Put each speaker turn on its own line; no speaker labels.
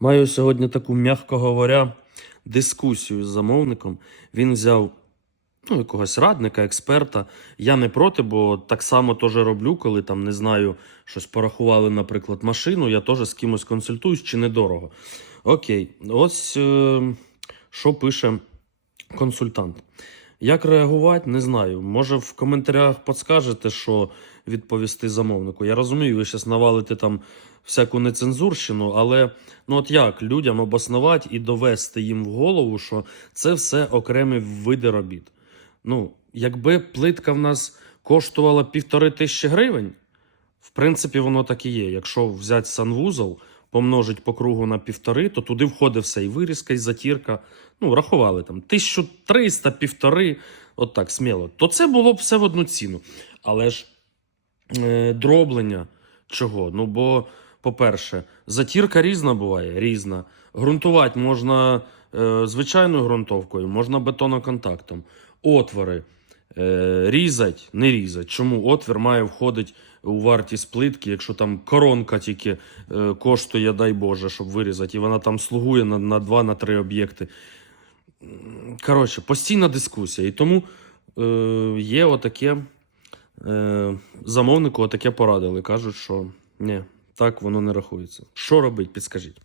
Маю сьогодні таку, м'яко говоря, дискусію з замовником. Він взяв ну, якогось радника, експерта. Я не проти, бо так само теж роблю, коли там не знаю, щось порахували, наприклад, машину, я теж з кимось консультуюсь чи недорого. Окей, ось е, що пише консультант. Як реагувати, не знаю. Може, в коментарях підскажете, що відповісти замовнику. Я розумію, ви зараз навалите там всяку нецензурщину, але ну от як людям обоснувати і довести їм в голову, що це все окремі види робіт. Ну, якби плитка в нас коштувала півтори тисячі гривень, в принципі, воно так і є. Якщо взяти санвузол, помножить по кругу на півтори, то туди входить все і вирізка, і затірка. Ну, рахували там 1300, півтори, от так, сміло. То це було б все в одну ціну. Але ж е, дроблення чого? Ну, бо, по-перше, затірка різна буває, різна. Грунтувати можна е, звичайною ґрунтовкою, можна бетоноконтактом. Отвори різать, не різать. Чому отвір має входити у вартість плитки, якщо там коронка тільки е, коштує, дай Боже, щоб вирізати, і вона там слугує на, на 2-3 об'єкти. Коротше, постійна дискусія. І тому е, є отаке. Е, замовнику отаке порадили. Кажуть, що ні, так воно не рахується. Що робить, підскажіть.